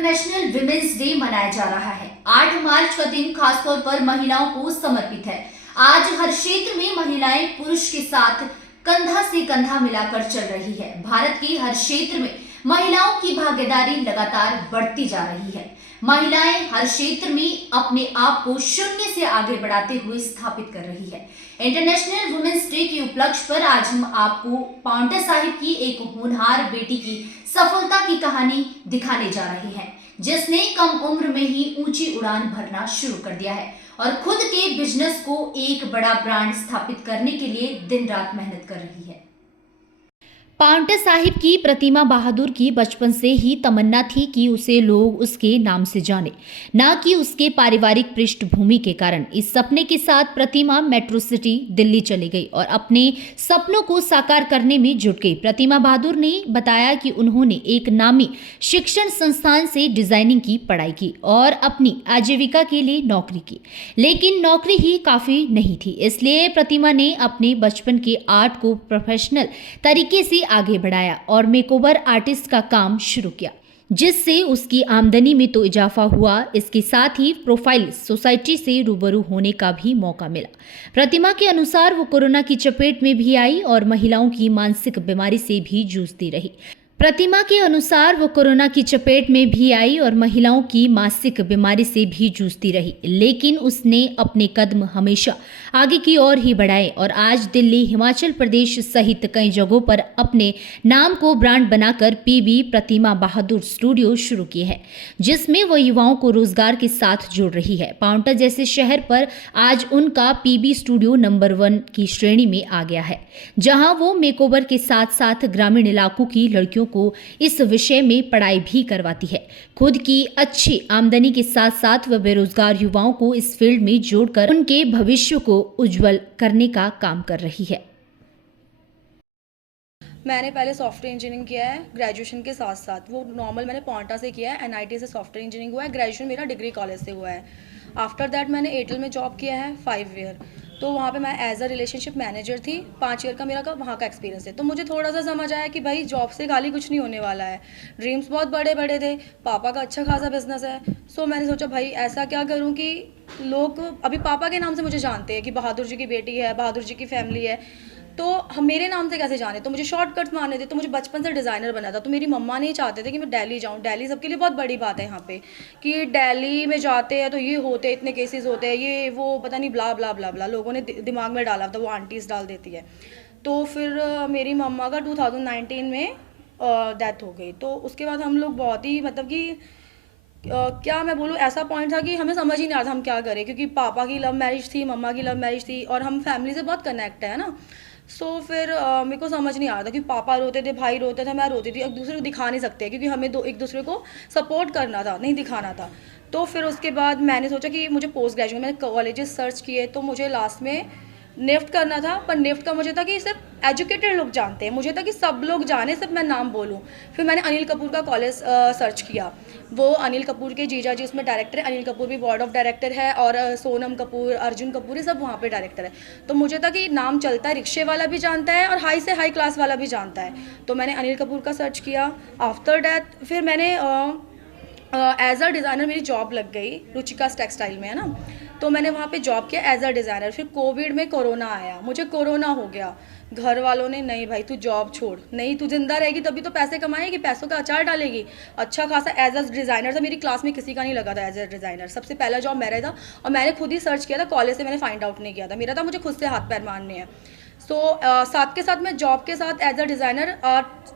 International women's day मनाया जा रहा है। 8 मार्च का दिन खासतौर पर महिलाओं को समर्पित है। आज हर क्षेत्र में महिलाएं पुरुष के साथ कंधा से कंधा मिलाकर चल रही है। भारत के हर क्षेत्र में महिलाओं की भागीदारी लगातार बढ़ती जा रही है। महिलाएं हर क्षेत्र में अपने आप को शून्य से आगे बढ़ाते हुए स्थापित कर रही है। इंटरनेशनल वुमेन्स डे के उपलक्ष्य पर आज हम आपको पाउंटा साहिब की एक होनहार बेटी की सफलता की कहानी दिखाने जा रहे हैं, जिसने कम उम्र में ही ऊंची उड़ान भरना शुरू कर दिया है और खुद के बिजनेस को एक बड़ा ब्रांड स्थापित करने के लिए दिन रात मेहनत कर रही है। पाउंटा साहिब की प्रतिमा बहादुर की बचपन से ही तमन्ना थी कि उसे लोग उसके नाम से जाने, ना कि उसके पारिवारिक पृष्ठभूमि के कारण। इस सपने के साथ प्रतिमा मेट्रो सिटी दिल्ली चली गई और अपने सपनों को साकार करने में जुट गई। प्रतिमा बहादुर ने बताया कि उन्होंने एक नामी शिक्षण संस्थान से डिजाइनिंग की पढ़ाई की और अपनी आजीविका के लिए नौकरी की, लेकिन नौकरी ही काफी नहीं थी। इसलिए प्रतिमा ने अपने बचपन के आर्ट को प्रोफेशनल तरीके से आगे बढ़ाया और मेकओवर आर्टिस्ट का काम शुरू किया, जिससे उसकी आमदनी में तो इजाफा हुआ, इसके साथ ही प्रोफाइल सोसाइटी से रूबरू होने का भी मौका मिला। प्रतिमा के अनुसार वो कोरोना की चपेट में भी आई और महिलाओं की मानसिक बीमारी से भी जूझती रही। प्रतिमा के अनुसार वो कोरोना की चपेट में भी आई और महिलाओं की मानसिक बीमारी से भी जूझती रही, लेकिन उसने अपने कदम हमेशा आगे की ओर ही बढ़ाए और आज दिल्ली, हिमाचल प्रदेश सहित कई जगहों पर अपने नाम को ब्रांड बनाकर पीबी प्रतिमा बहादुर स्टूडियो शुरू किए हैं, जिसमें वो युवाओं को रोजगार के साथ जोड़ रही है। पाउंटा जैसे शहर पर आज उनका पीबी स्टूडियो नंबर 1 की श्रेणी में आ गया है, जहां वो मेकओवर के साथ साथ ग्रामीण इलाकों की लड़कियों को इस विषय में पढ़ाई भी करवाती है। खुद की अच्छी आमदनी के साथ साथ वह बेरोजगार युवाओं को इस फील्ड में जोड़कर उनके भविष्य को उज्जवल करने का काम कर रही है। मैंने पहले सॉफ्टवेयर इंजीनियरिंग किया है ग्रेजुएशन के साथ साथ, वो नॉर्मल मैंने पाउंटा से किया है, एनआईटी से सॉफ्टवेयर इंजीनियरिंग हुआ है, ग्रेजुएशन मेरा डिग्री कॉलेज से हुआ है। आफ्टर दैट मैंने एयरटेल में जॉब किया है 5 ईयर, तो वहाँ पे मैं एज अ रिलेशनशिप मैनेजर थी। 5 ईयर का मेरा वहाँ का एक्सपीरियंस है। तो मुझे थोड़ा सा समझ आया कि भाई जॉब से खाली कुछ नहीं होने वाला है। ड्रीम्स बहुत बड़े बड़े थे, पापा का अच्छा खासा बिजनेस है। सो मैंने सोचा भाई ऐसा क्या करूँ कि लोग अभी पापा के नाम से मुझे जानते हैं कि बहादुर जी की बेटी है, बहादुर जी की फैमिली है, तो हम मेरे नाम से कैसे जाने। तो मुझे शॉर्टकट्स मारने थे। तो मुझे बचपन से डिज़ाइनर बना था। तो मेरी मम्मा नहीं चाहते थे कि मैं दिल्ली जाऊँ। दिल्ली सबके लिए बहुत बड़ी बात है यहाँ पे, कि दिल्ली में जाते हैं तो ये होते हैं, इतने केसेस होते हैं, ये वो पता नहीं ब्ला ब्ला ब्ला ब्ला लोगों ने दिमाग में डाला था, वो आंटीज़ डाल देती है। तो फिर मेरी मम्मा का 2019 में डेथ हो गई। तो उसके बाद हम लोग बहुत ही मतलब कि क्या मैं बोलूँ, ऐसा पॉइंट था कि हमें समझ ही नहीं आ रहा था हम क्या करें, क्योंकि पापा की लव मैरिज थी, मम्मा की लव मैरिज थी और हम फैमिली से बहुत कनेक्ट है ना। सो फिर मेरे को समझ नहीं आ रहा था कि पापा रोते थे, भाई रोते थे, मैं रोती थी। एक दूसरे को दिखा नहीं सकते क्योंकि हमें एक दूसरे को सपोर्ट करना था, नहीं दिखाना था। तो फिर उसके बाद मैंने सोचा कि मुझे पोस्ट ग्रेजुएट, मैंने कॉलेजेस सर्च किए, तो मुझे लास्ट में निफ्ट करना था। पर निफ्ट का मुझे था कि सिर्फ एजुकेटेड लोग जानते हैं, मुझे था कि सब लोग जाने, सिर्फ मैं नाम बोलूं। फिर मैंने अनिल कपूर का कॉलेज सर्च किया। वो अनिल कपूर के जीजा जी उसमें डायरेक्टर है, अनिल कपूर भी बोर्ड ऑफ डायरेक्टर है और सोनम कपूर, अर्जुन कपूर, ये सब वहाँ पे डायरेक्टर है। तो मुझे था कि नाम चलता है, रिक्शे वाला भी जानता है और हाई से हाई क्लास वाला भी जानता है। तो मैंने अनिल कपूर का सर्च किया। आफ्टर डैट फिर मैंने एज अ डिज़ाइनर मेरी जॉब लग गई रुचिकास टेक्सटाइल में, है ना। तो मैंने वहाँ पे जॉब किया एज अ डिज़ाइनर। फिर कोविड में कोरोना आया, मुझे कोरोना हो गया। घर वालों ने नहीं भाई तू जॉब छोड़, नहीं तू जिंदा रहेगी तभी तो पैसे कमाएगी, पैसों का अचार डालेगी। अच्छा खासा एज अ डिज़ाइनर था, मेरी क्लास में किसी का नहीं लगा था एज अ डिज़ाइनर। सबसे पहला जॉब मेरा था और मैंने खुद ही सर्च किया था, कॉलेज से मैंने फाइंड आउट नहीं किया था, मेरा था मुझे खुद से हाथ पैर मारने हैं। सो साथ के साथ मैं जॉब के साथ एज अ डिज़ाइनर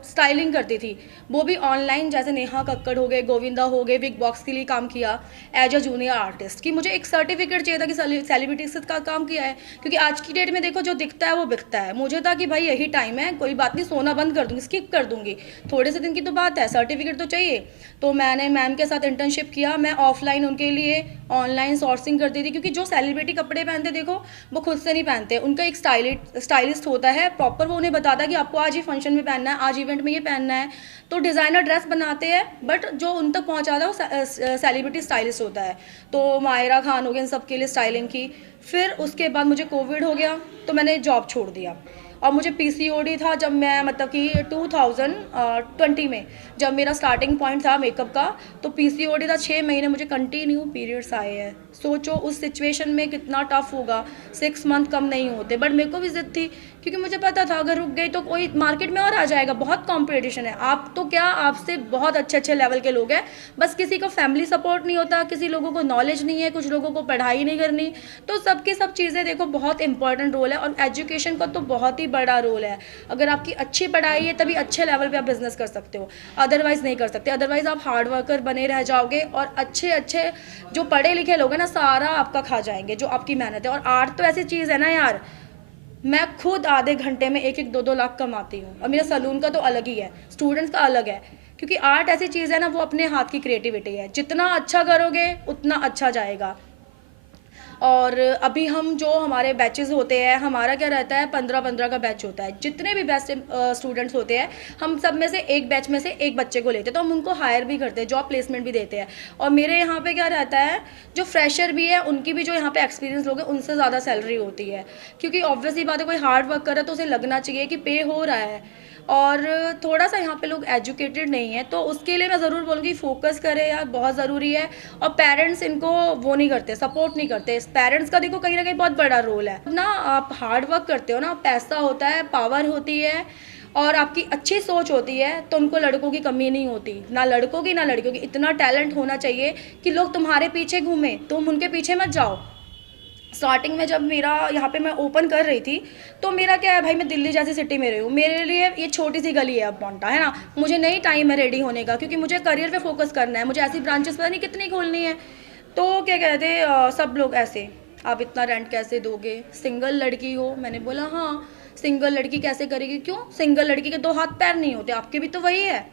स्टाइलिंग करती थी, वो भी ऑनलाइन, जैसे नेहा कक्कड़ हो गए, गोविंदा हो गए, बिग बॉक्स के लिए काम किया एज अ जूनियर आर्टिस्ट। कि मुझे एक सर्टिफिकेट चाहिए था कि सेलिब्रिटी से का काम किया है, क्योंकि आज की डेट में देखो जो दिखता है वो बिकता है। मुझे था कि भाई यही टाइम है, कोई बात नहीं, सोना बंद कर दूँगी, स्किप कर दूँगी, थोड़े से दिन की तो बात है, सर्टिफिकेट तो चाहिए। तो मैंने मैम के साथ इंटर्नशिप किया। मैं ऑफलाइन उनके लिए ऑनलाइन सोर्सिंग करती थी, क्योंकि जो सेलिब्रिटी कपड़े पहनते देखो वो खुद से नहीं पहनते, उनका एक स्टाइलिस्ट होता है प्रॉपर, वो उन्हें बताता है कि आपको आज ये फंक्शन में पहनना है, आज इवेंट में ये पहनना है। तो डिज़ाइनर ड्रेस बनाते हैं बट जो उन तक पहुंचाता है वो सेलिब्रिटी स्टाइलिस्ट होता है। तो मायरा खान हो गया, इन सब के लिए स्टाइलिंग की। फिर उसके बाद मुझे कोविड हो गया तो मैंने जॉब छोड़ दिया और मुझे पीसीओडी था जब मैं मतलब कि 2020 में जब मेरा स्टार्टिंग पॉइंट था मेकअप का, तो पीसीओडी था। 6 महीने मुझे कंटिन्यू पीरियड्स आए हैं। सोचो उस सिचुएशन में कितना टफ होगा। 6 मंथ कम नहीं होते, बट मेरे को भी जिद थी क्योंकि मुझे पता था अगर रुक गई तो कोई मार्केट में और आ जाएगा। बहुत कंपटीशन है। आप तो क्या, आपसे बहुत अच्छे अच्छे लेवल के लोग हैं, बस किसी को फैमिली सपोर्ट नहीं होता, किसी लोगों को नॉलेज नहीं है, कुछ लोगों को पढ़ाई नहीं करनी। तो सबकी सब चीज़ें देखो बहुत इंपॉर्टेंट रोल है, और एजुकेशन का तो बहुत ही बड़ा रोल है। अगर आपकी अच्छी पढ़ाई है तभी अच्छे लेवल पे आप बिजनेस कर सकते हो, अदरवाइज नहीं कर सकते। अदरवाइज आप हार्ड वर्कर बने रह जाओगे, और अच्छे अच्छे जो पढ़े लिखे लोग हैं ना, सारा आपका खा जाएंगे जो आपकी मेहनत है। और आर्ट तो ऐसी चीज़ है ना यार, मैं खुद आधे घंटे में 1-1 2-2 लाख कमाती हूँ, और मेरा सलून का तो अलग ही है, स्टूडेंट्स का अलग है। क्योंकि आर्ट ऐसी चीज़ है ना, वो अपने हाथ की क्रिएटिविटी है, जितना अच्छा करोगे उतना अच्छा जाएगा। और अभी हम जो हमारे बैचेस होते हैं, हमारा क्या रहता है, 15-15 का बैच होता है। जितने भी बेस्ट स्टूडेंट्स होते हैं, हम सब में से एक बैच में से एक बच्चे को लेते हैं, तो हम उनको हायर भी करते हैं, जॉब प्लेसमेंट भी देते हैं। और मेरे यहाँ पे क्या रहता है, जो फ्रेशर भी है उनकी भी जो यहाँ पे एक्सपीरियंस लोग हैं उनसे ज़्यादा सैलरी होती है। क्योंकि ऑब्वियसली बात है, कोई हार्ड वर्क कर रहा है तो उसे लगना चाहिए कि पे हो रहा है। और थोड़ा सा यहाँ पे लोग एजुकेटेड नहीं है, तो उसके लिए मैं ज़रूर बोलूँगी फोकस करें यार, बहुत ज़रूरी है। और पेरेंट्स इनको वो नहीं करते, सपोर्ट नहीं करते। पेरेंट्स का देखो कहीं ना कहीं बहुत बड़ा रोल है ना। आप हार्ड वर्क करते हो ना, पैसा होता है, पावर होती है, और आपकी अच्छी सोच होती है, तो उनको लड़कों की कमी नहीं होती, ना लड़कों की ना लड़कियों की। इतना टैलेंट होना चाहिए कि लोग तुम्हारे पीछे घूमें, तुम उनके पीछे मत जाओ। स्टार्टिंग में जब मेरा यहाँ पे मैं ओपन कर रही थी, तो मेरा क्या है भाई, मैं दिल्ली जैसी सिटी में रही हूँ, मेरे लिए ये छोटी सी गली है अब पॉन्टा, है ना। मुझे नहीं टाइम है रेडी होने का, क्योंकि मुझे करियर पे फोकस करना है। मुझे ऐसी ब्रांचेस पता नहीं कितनी खोलनी है। तो क्या कहते हैं सब लोग ऐसे, आप इतना रेंट कैसे दोगे, सिंगल लड़की हो। मैंने बोला हाँ, सिंगल लड़की कैसे करेगी, क्यों, सिंगल लड़की के 2 हाथ पैर नहीं होते, आपके भी तो वही है।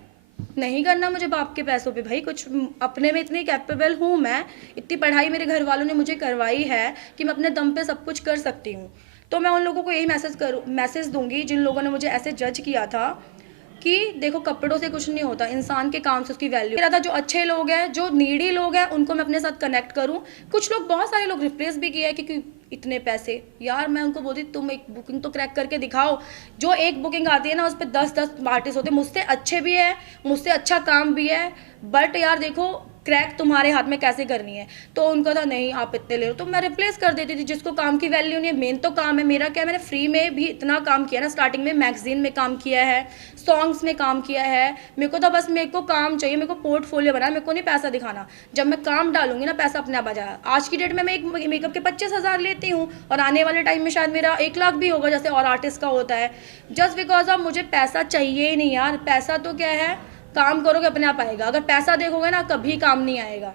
नहीं करना मुझे बाप के पैसों पे भाई कुछ, अपने में इतनी कैपेबल हूँ मैं, इतनी पढ़ाई मेरे घर वालों ने मुझे करवाई है कि मैं अपने दम पे सब कुछ कर सकती हूँ। तो मैं उन लोगों को यही मैसेज दूंगी जिन लोगों ने मुझे ऐसे जज किया था कि देखो कपड़ों से कुछ नहीं होता, इंसान के काम से उसकी वैल्यू। मेरा था जो अच्छे लोग हैं, जो नीडी लोग हैं, उनको मैं अपने साथ कनेक्ट करूं। कुछ लोग, बहुत सारे लोग रिप्लेस भी किया है क्योंकि इतने पैसे। यार मैं उनको बोलती तुम एक बुकिंग तो क्रैक करके दिखाओ। जो एक बुकिंग आती है ना, उस पर 10-10 आर्टिस्ट होते हैं, मुझसे अच्छे भी है, मुझसे अच्छा काम भी है, बट यार देखो क्रैक तुम्हारे हाथ में कैसे करनी है। तो उनका था नहीं आप इतने ले लो, तो मैं रिप्लेस कर देती थी जिसको काम की वैल्यू नहीं है। मेन तो काम है मेरा, क्या मैंने फ्री में भी इतना काम किया ना। स्टार्टिंग में मैगजीन में काम किया है, सॉन्ग्स में काम किया है। मेरे को तो बस मेरे को काम चाहिए, मेरे को पोर्टफोलियो बनाना, मेरे को नहीं पैसा दिखाना। जब मैं काम डालूंगी ना, पैसा अपने आप आ जाएगा। आज की डेट में मैं एक मेकअप के 25,000 लेती हूँ, और आने वाले टाइम में शायद मेरा 1 लाख भी होगा, जैसे और आर्टिस्ट का होता है। जस्ट बिकॉज ऑफ मुझे पैसा चाहिए ही नहीं यार। पैसा तो क्या है, काम करोगे अपने आप आएगा। अगर पैसा देखोगे ना, कभी काम नहीं आएगा।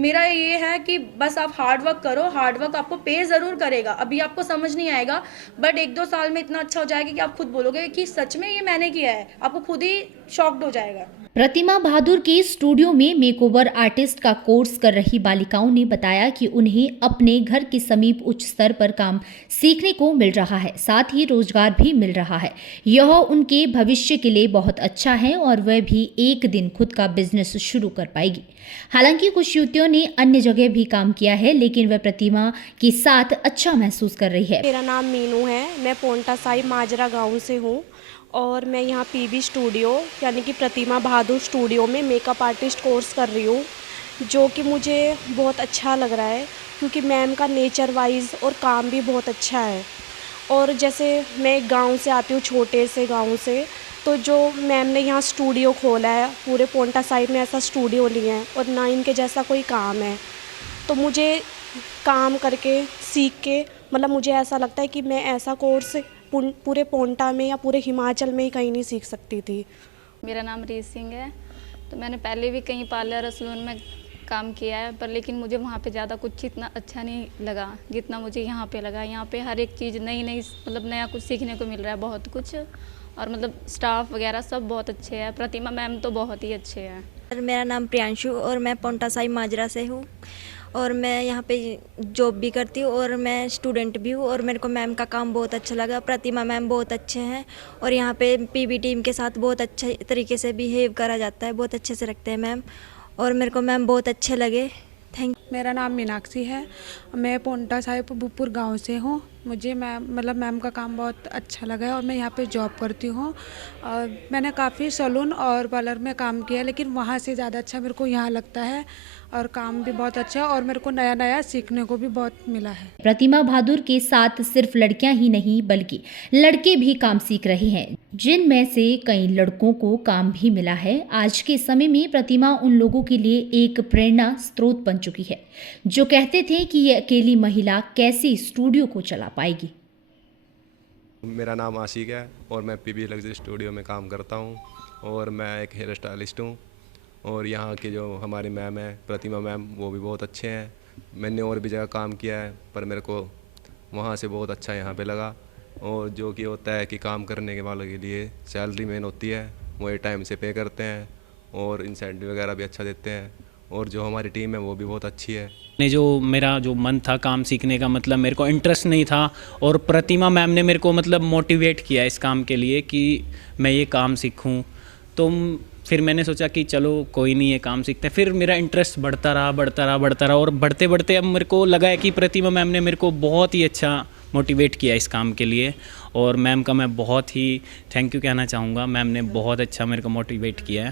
मेरा ये है कि बस आप हार्ड वर्क करो, हार्ड वर्क आपको पे ज़रूर करेगा। अभी आपको समझ नहीं आएगा, बट 1-2 साल में इतना अच्छा हो जाएगा कि आप खुद बोलोगे कि सच में ये मैंने किया है। आपको खुद ही शॉक्ड हो जाएगा। प्रतिमा बहादुर के स्टूडियो में मेकओवर आर्टिस्ट का कोर्स कर रही बालिकाओं ने बताया कि उन्हें अपने घर के समीप उच्च स्तर पर काम सीखने को मिल रहा है, साथ ही रोजगार भी मिल रहा है। यह उनके भविष्य के लिए बहुत अच्छा है और वह भी एक दिन खुद का बिजनेस शुरू कर पाएगी। हालांकि कुछ युवतियों ने अन्य जगह भी काम किया है, लेकिन वह प्रतिमा के साथ अच्छा महसूस कर रही है। मेरा नाम मीनू है, मैं पोंटा साहिब माजरा गांव से हूँ, और मैं यहाँ पीबी स्टूडियो यानी कि प्रतिमा बहादुर स्टूडियो में मेकअप आर्टिस्ट कोर्स कर रही हूँ, जो कि मुझे बहुत अच्छा लग रहा है क्योंकि मैम का नेचर वाइज और काम भी बहुत अच्छा है। और जैसे मैं एक गांव से आती हूँ, छोटे से गांव से, तो जो मैम ने यहाँ स्टूडियो खोला है, पूरे पोंटा साहिब में ऐसा स्टूडियो लिया है और ना इनके जैसा कोई काम है। तो मुझे काम करके सीख के मतलब मुझे ऐसा लगता है कि मैं ऐसा कोर्स पूरे पोंटा में या पूरे हिमाचल में ही कहीं नहीं सीख सकती थी। मेरा नाम रीत सिंह है। तो मैंने पहले भी कहीं पार्लर और सलून में काम किया है, पर लेकिन मुझे वहाँ पे ज़्यादा कुछ इतना अच्छा नहीं लगा जितना मुझे यहाँ पे लगा। यहाँ पे हर एक चीज़ नई मतलब नया कुछ सीखने को मिल रहा है, बहुत कुछ। और मतलब स्टाफ वगैरह सब बहुत अच्छे हैं। प्रतिमा मैम तो बहुत ही अच्छे हैं। मेरा नाम प्रियांशु और मैं पोंटा साहिब माजरा से हूँ, और मैं यहाँ पे जॉब भी करती हूँ और मैं स्टूडेंट भी हूँ। और मेरे को मैम का काम बहुत अच्छा लगा। प्रतिमा मैम बहुत अच्छे हैं और यहाँ पे पीबी टीम के साथ बहुत अच्छे तरीके से बिहेव करा जाता है, बहुत अच्छे से रखते हैं मैम, और मेरे को मैम बहुत अच्छे लगे। थैंक मेरा नाम मीनाक्षी है। मैं पोंटा साहिब भूपुर गांव से हूँ। मुझे मैम का काम बहुत अच्छा लगा है और मैं यहाँ पे जॉब करती हूँ। मैंने काफ़ी सैलून और पार्लर में काम किया, लेकिन वहाँ से ज़्यादा अच्छा मेरे को यहाँ लगता है और काम भी बहुत अच्छा है और मेरे को नया नया सीखने को भी बहुत मिला है। प्रतिमा बहादुर के साथ सिर्फ लड़कियां ही नहीं बल्कि लड़के भी काम सीख रहे हैं, जिनमें से कई लड़कों को काम भी मिला है। आज के समय में प्रतिमा उन लोगों के लिए एक प्रेरणा स्रोत बन चुकी है जो कहते थे कि ये अकेली महिला कैसे स्टूडियो को चला पाएगी। मेरा नाम आशिक है और मैं पीबी लग्जरी स्टूडियो में काम करता हूँ और मैं एक हेयर स्टाइलिस्ट हूँ। और यहाँ के जो हमारी मैम है प्रतिमा मैम, वो भी बहुत अच्छे हैं। मैंने और भी जगह काम किया है पर मेरे को वहाँ से बहुत अच्छा यहाँ पे लगा। और जो कि होता है कि काम करने के वालों के लिए सैलरी मेन होती है, वो ये टाइम से पे करते हैं और इंसेंटिव वगैरह भी अच्छा देते हैं। और जो हमारी टीम है वो भी बहुत अच्छी है। मेरा जो मन था काम सीखने का, मतलब मेरे को इंटरेस्ट नहीं था और प्रतिमा मैम ने मेरे को मतलब मोटिवेट किया इस काम के लिए कि मैं ये काम सीखूं। तो फिर मैंने सोचा कि चलो कोई नहीं, ये काम सीखते हैं। फिर मेरा इंटरेस्ट बढ़ता रहा और बढ़ते बढ़ते अब मेरे को लगा है कि प्रतिमा मैम ने मेरे को बहुत ही अच्छा मोटिवेट किया इस काम के लिए और मैम का मैं बहुत ही थैंक यू कहना चाहूँगा। मैम ने बहुत अच्छा मेरे को मोटिवेट किया है।